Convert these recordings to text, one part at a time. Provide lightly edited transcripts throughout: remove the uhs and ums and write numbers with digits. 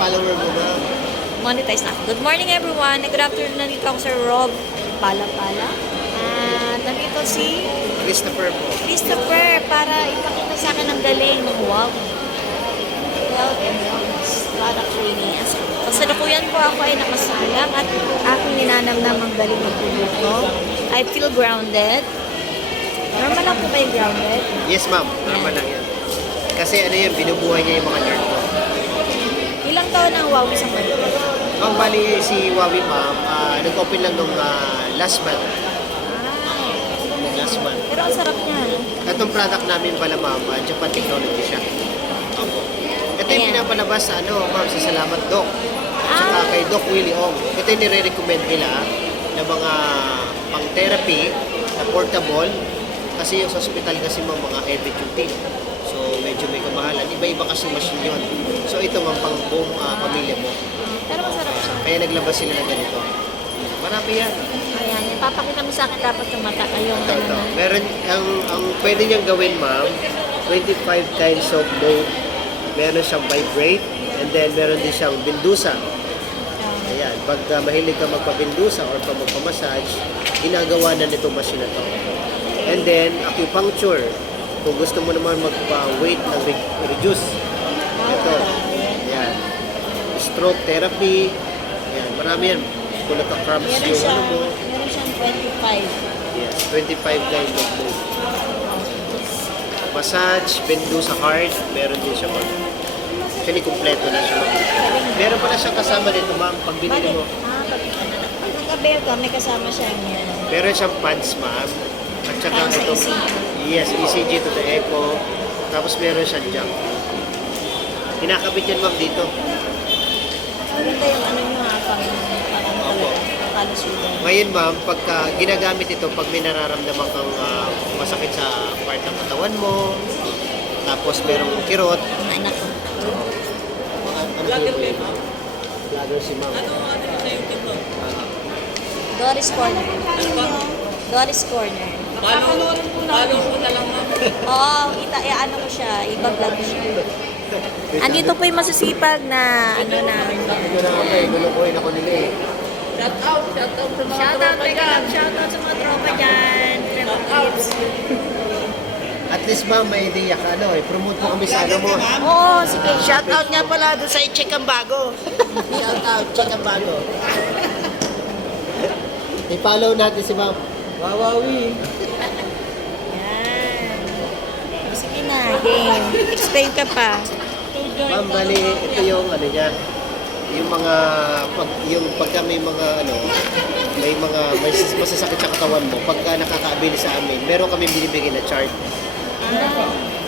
follower mo na. Monetize na ako. Good morning everyone. Good afternoon. Nandito ako sa Rob Pala-Pala. At nandito si Christopher para ipakita sa akin ang galing ng Wow. Health and Wellness Product Training. Kasalukuyan po ako ay nakasalang at aking ninanamnam ang galing ng produkto. I feel grounded. Normal lang po ba yung grounded? Yes, ma'am. Normal lang yan. Kasi ano yun, binubuhay niya yung mga nerve ko. Ilang taon ang Wow isang galing? Ang bali si Wawi, ma'am, nag-open lang nung last month. Last month. Pero ang sarap niya. Itong product namin pala, ma'am, Japan Technology siya. Opo. Ito yung Ayan. pinapalabas sa ma'am, sa Salamat Doc. At saka kay Doc Willie Ong. Ito yung nire-recommend nila na mga pang-therapy na portable. Kasi yung sa hospital kasi mga heavy duty. So, medyo may kamahalan. Iba-iba kasi machine yun. So, ito mga pang buong pamilya mo. Pero masarap siya. Kaya naglabas sila ng ganito. Marami yan. Ayan, ipapakita mo sa akin dapat yung mata kayong Ito. Meron, ang pwede niyang gawin, ma'am, 25 kinds of mode. Meron siyang vibrate, and then meron din siyang bindusa. Ayan, pag mahilig ka magpabindusa or pa magpamassage, ginagawa na nitong machine na to. And then, acupuncture. Kung gusto mo naman magpa-weight ng reduce. Ito. Ayan. Stroke therapy. Ayan, marami yan. Kung nagka-cramps Meron yung ano mo. siyang 25. Yes, 25 kinds of mode. Massage, bendusa heart, meron din siya ma'am. Actually, kumpleto na siya ma'am. Meron pala siyang kasama dito ma'am, pag binili mo. Pag nagka-bear ka, may kasama siya niya. Meron siyang pads ma'am. At saka Para sa itong, ECG. yes, ECG to the echo. Tapos meron siyang jump. Kinakabit yan ma'am dito. Maganda yung ano nyo ha, parang Opo. kalusugan. Ngayon ma'am, pagka ginagamit ito, pag may nararamdaman kang masakit sa part ng katawan mo, tapos merong kirot, Mga anak ko. vlogger si ma'am. Doris Corner. Doris Corner. Follow ko na lang ma'am. Oo, ano ko siya, iba-vlog ko siya. Andito po yung masusipag na, Ito na nga pa eh, lulukuhin ako nila eh. Shout out sa mga shoutout, tropa dyan. shoutout sa mga tropa dyan. Trevor Tips. At least ma'am, may idea ka, promote mo kami sa ano mo. Oo, sige. Shout out nga pala doon sa i-check ang bago. Shout out, check ang bago. I-follow natin si ma'am. Wawawi. Yan. Sige na, game. Explain ka pa. Ma'am, bali, ito yung ano niya. Yung mga, yung pagka may mga may masasakit sa katawan mo, pagka nakakaabili sa amin, meron kami binibigay na chart.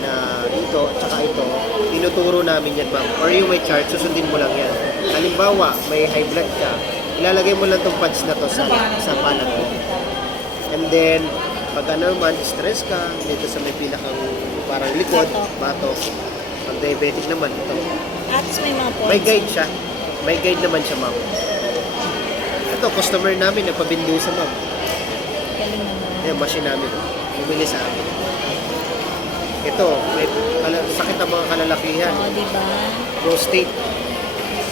Na ito, tsaka ito, tinuturo namin yan ma'am. Or yung may chart, susundin mo lang yan. Halimbawa, may high blood ka, ilalagay mo lang tong pads na to sa palad mo. And then, pag naman, stress ka, dito sa may pinakang parang likod, bato. Pag diabetic naman, ito. At may mga points. May guide siya. May guide naman siya, ma'am. Ito, customer namin, nagpabindusa, ma'am. Galing naman. Yan, machine namin. Bumili sa amin. Ito, may sakit ang mga kalalakihan. Oo, diba? Prostate.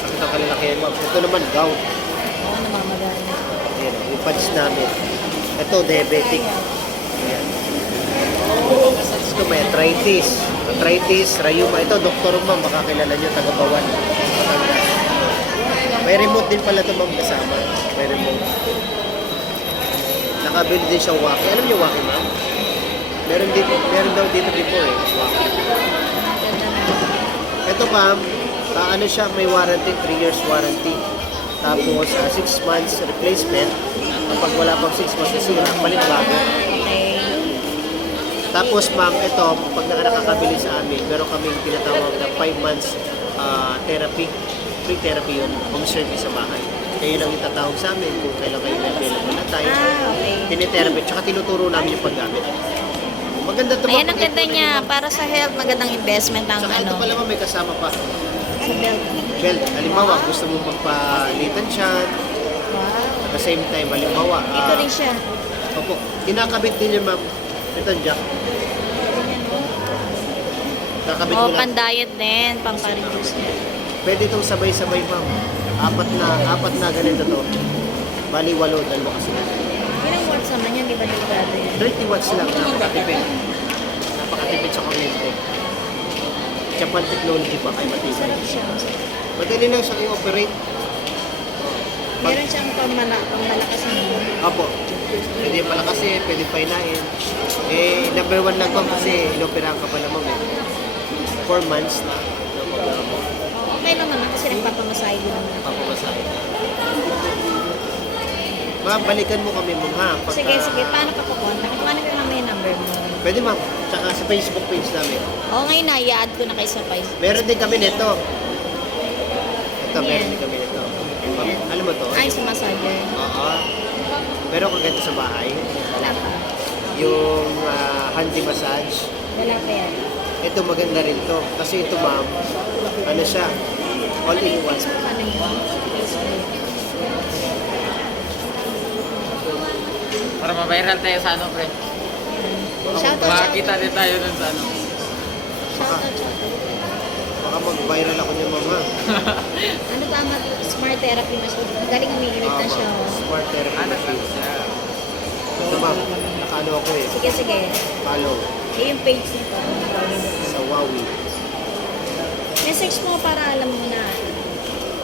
Sakit ang kalalakihan, ma'am. Ito naman, gout. Oo, namamagana. Ayan, yung pads namin. Ito, diabetic. Ayan. Ito, may arthritis. Arthritis, rayuma. Ito, doktor ma'am, makakilala nyo, taga-Bawan. Batangas. May remote din pala ito ma'am kasama. May remote. Nakabili din siyang waki. Alam niyo waki ma'am? Meron daw dito before eh. Waki. Ganda na. Ito ma'am, ano siya, may warranty, 3 years warranty. Tapos 6 months replacement. Kapag wala pang 6 months nasira, palit bago. Okay. Tapos ma'am, ito, pag nakakabili sa amin, meron kaming tinatawag na 5 months therapy. Free therapy yun, home service sa bahay. Kayo lang itatawag sa amin kung kailan kayo available na time. Okay. Tinitherapy, tsaka tinuturo namin yung paggamit. Maganda ito. Ayan, ang ganda niya. Para sa health, magandang investment ang Tsaka ito ano. pala ma'am, may kasama pa. Sa belt. Belt, halimbawa, gusto mo magpalitan siya. Wow. At the same time, halimbawa. Ito rin siya. Opo, kinakabit din yun ma'am. Ito, Jack. Kakabit Oh, mo lang. pan-diet din, pang-reduce niya. Pwede itong sabay-sabay, ma'am. Apat na ganito to. Bali, 8, dalawa kasi. Ilang watts naman yan, di ba delikado yan? 30 watts lang, napakatipid. Napakatipid sa kuryente. Japan technology pa, kay matibay. Sarap siya. Madali lang siyang i-operate. Meron siyang pamalakas mo. Apo. Pwede pala kasi, pwede painain. Eh, number 1 lang ma'am kasi inoperahan ka pala ma'am eh. 4 months na. Napaglara mo. Okay lang naman kasi nagpapamasahe din naman. Papamasahe. Ma'am, balikan mo kami ma'am ha. Sige. Paano ka kukontak? Paano ka naman yung number mo? Pwede ma'am. Tsaka sa Facebook page namin. Oo, ngayon na, i-add ko na kayo sa Facebook. Meron din kami nito. Ito, Ano meron yan? din kami nito. Ano yan? Alam mo to? Ay, sa massager. Oo. Pero kung ganito sa bahay, Wala pa. yung handy massage, Wala pa yan. ito maganda rin to. Kasi ito ma'am, ano siya, all Ano in yung one. Facebook? Ano yun? Facebook. Para ma-viral tayo sa ano, pre. Shoutout. Makakita din tayo dun sa ano. Shoutout. Baka mag-viral ako niya ma'am ha. Ano tama? Smart therapy na siya. Galing umiinit na siya. oh. Smart therapy Anak lang machine. siya. Ito ma'am, nakaano ako eh. Sige. Follow Eh, yung page nito. sa Huawei. Message mo para alam mo na.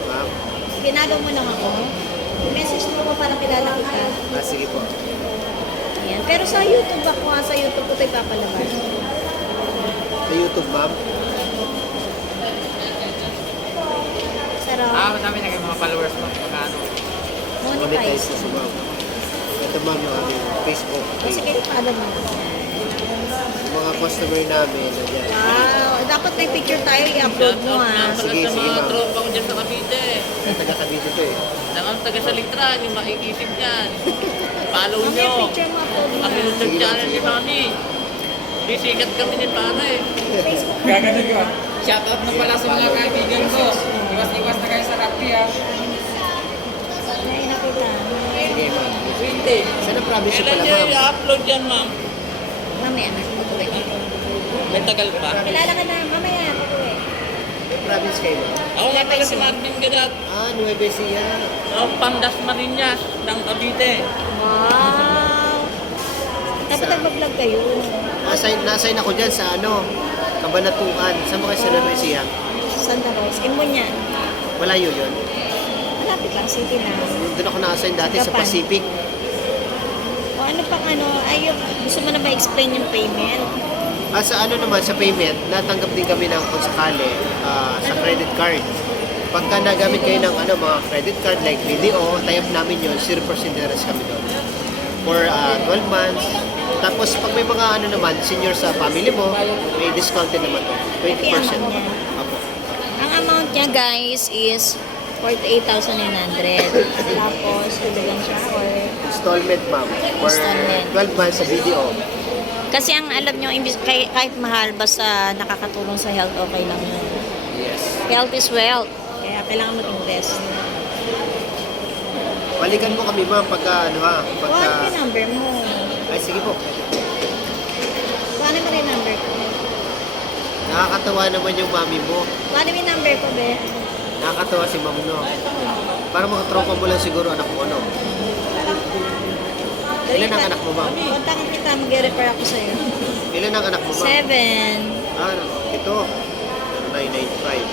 Ma'am, Pinalo mo lang ako. Message mo ko para kilala kita. sige po. Ayan. Pero sa YouTube ako ha. Sa YouTube ko ito ipapalabas. Sa YouTube ma'am, Sarap. Madami na mga followers mo. Pagkano. monetize Monetize. na si ma'am. Ito ma'am yung aming Facebook O page. sige, follow mo. Mga customer namin, nandiyan. Wow. Dapat may picture tayo i-upload mo ha. Sige, Sa sige, mga ma'am. tropa ko dyan sa Cavite. Ay, taga-Cavite to eh. Ang taga sa Litran, yung makikisip dyan. Follow Kung may nyo. picture mo, upload mo Ang ha. YouTube Sige, channel sige. ni Mami. Di sikat kami ni pare. Facebook mo. Gagano ko. Shoutout na pala sa mga kaibigan ko. Iwas-iwas na kayo sa rapi ah. Ay, nakita. Sige ma'am. 20. Saan ang province Kailan pala nyo ma'am? i-upload yan, ma'am? Mamaya na. Pag-uwi. May tagal pa. Kilala ka na. Mamaya. Pag-uwi. Province kayo ma'am? Ako nga pala si Marvin Gadat. Nueva Ecija. Ang Pandas Marinas ng Cavite. Wow. Dapat nag-vlog kayo. Nasign ako dyan sa Kabanatuan. Saan mo kayo sa Nueva Ecija? Santa Rosa. Imunyan. Malayo yun. Malapit lang. City na. Doon ako na-assign dati sa Japan. Pacific. O ano pang ay yung, gusto mo na ma-explain yung payment? Sa sa payment, natanggap din kami ng kung sakali sa credit card. Pagka nagamit kayo ng mga credit card like BDO, tie-up namin yun, 0% interest kami doon. For 12 months. Tapos pag may mga naman, senior sa family mo, may discounted naman to. 20%. Happy amount niya. Apo. Ang amount niya guys is 48,900. Tapos, ito lang siya or Installment ma'am. For Installment. 12 months sa BDO. kasi ang alam nyo, kahit mahal, basta nakakatulong sa health, okay lang yun. Yes. Health is wealth. Kaya kailangan mag-invest. Balikan mo kami ma'am pagka Ano yung number mo? Ay sige po. Ano mo rin number ko? Nakakatawa naman yung mami mo. Ano yung number ko, be? Nakakatawa si ma'am no. Para mga tropa mo lang siguro anak mo Ilan ang anak mo ma'am? Kontakin kita, mag-refer ako sa'yo. Ilan ang anak mo ma'am? 7. Ito. 995.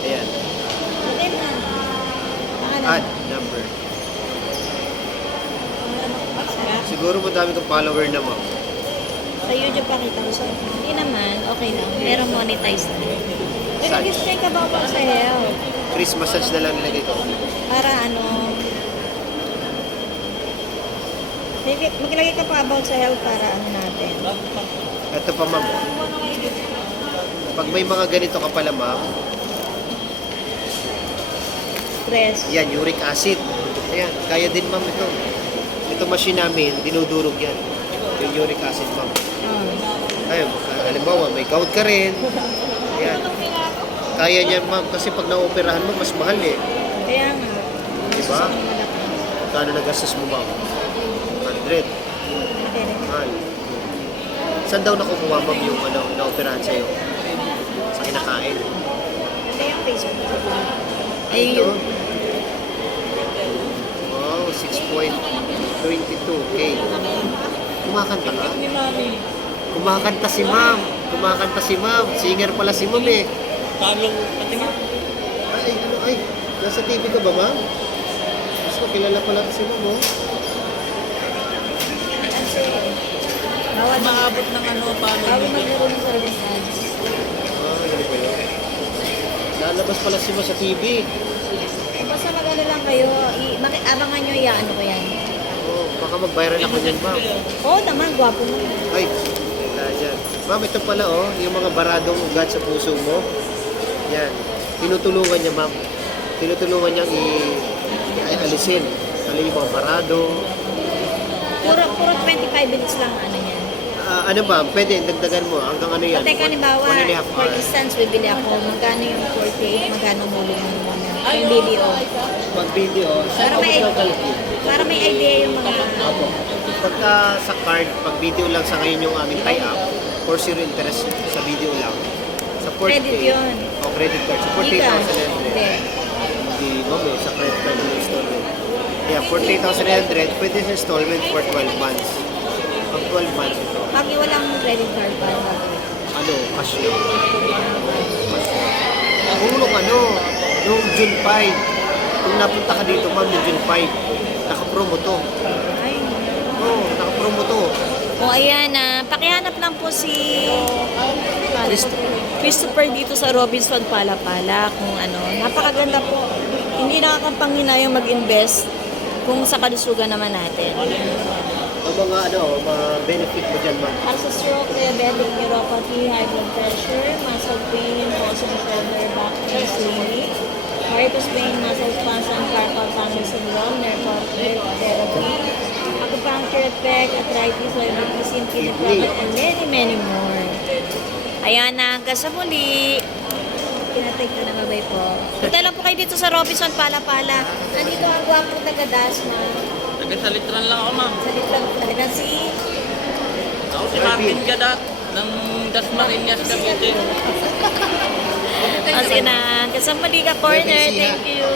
4691. Ayan. Okay na. Pangalan. Add number. Sarap. Siguro madami kang follower na ma'am. Sa YouTube pakita ko sa'yo. Hindi naman, okay lang. Pero monetize na. Pero Saan? nag-explain ka ba ako sa health? Chris massage na lang nilagay ko. Para maglagay ka pa about sa health para natin. Ito pa ma'am. Pag may mga ganito ka pala ma'am, Stress. yan, uric acid. Ayan, kaya din ma'am ito. Ito machine namin, dinudurog yan. Yung uric acid ma'am. Ayun, halimbawa may gout ka rin. Ayan. Kaya niyan ma'am, kasi pag naoperahan mo, mas mahal eh. Kaya nga. Diba? Malaki. Kano nagastos mo ma'am? 100. Okay. Mahal. Saan daw nakukuha ma'am yung naoperahan sa'yo? Ay, Ito. Wow, 6.22K. Kumakanta ka? Ni Mami. Kumakanta si ma'am. Kumakanta si ma'am. Singer pala si ma'am eh. Talong, patingin. Ay, ano, ay. Nasa TV ka ba, ma'am? Mas kilala pala si ma'am, oh. bawal Maabot ng ano, paano bawal nito. maglaro ng service ads. Ah, ano ba yun? Lalabas pala si ma'am sa TV. Basta mag-ano lang kayo, abangan nyo ano ko yan. Oh, baka mag-viral ako niyan, ma'am. Oo naman, gwapo mo. Ay, wala dyan. Ma'am, ito pala, oh. Yung mga baradong ugat sa puso mo. Yan. Tinutulungan niya, ma'am. Tinutulungan niyang alisin. Alin yung mga barado. Puro 25 minutes lang ano yan. Ano ba? Pwede, dagdagan mo. Hanggang ano yan? Patay ka, halimbawa, 1.5 for hours. instance, bibili ako, magkano yung 48, magkano mo yung video. Mag-video. Para may, para may idea yung mga... Opo. Pagka sa card, pag video lang sa ngayon yung aming tie-up, for zero interest sa video lang. Sa 40K. Credit yun. O, credit card. Sa Hindi ka. 48,900. Hindi. Hindi, ma'am, eh, sa credit card yung installment. Yeah, 48,900, pwede sa installment for 12 months. Pag 12 months ito, Pag walang credit card, parang gagawin. ano, cash lang. Kung nung June 5, kung napunta ka dito, ma'am, noong June 5, naka-promo to. Ay. Oo, naka-promo to. O ayan, pakihanap lang po si Christopher dito sa Robinson Palapala kung ano. Napakaganda po. Hindi nakakapanghinayang mag-invest kung sa kalusugan naman natin. Ang mga benefit mo dyan, ma'am. Para sa stroke, diabetic neuropathy, high blood pressure, muscle pain, frozen shoulder, back pain, swimming, varicose vein, muscle spasm, carpal tunnel syndrome, nerve therapy, acupuncture effect, arthritis, rheumatism, kidney problem, and many, many more. Ayan na, hanggang sa muli. Pinatay ko na, babay po. Punta lang po kayo dito sa Robinson Palapala. Nandito ang gwapo taga-Dasma. Taga-salitran lang ako, ma'am. Salit lang talaga si... Ako si Martin Gadat ng Dasmariñas, Cavite. Kasi na, kasama ka corner. Thank you.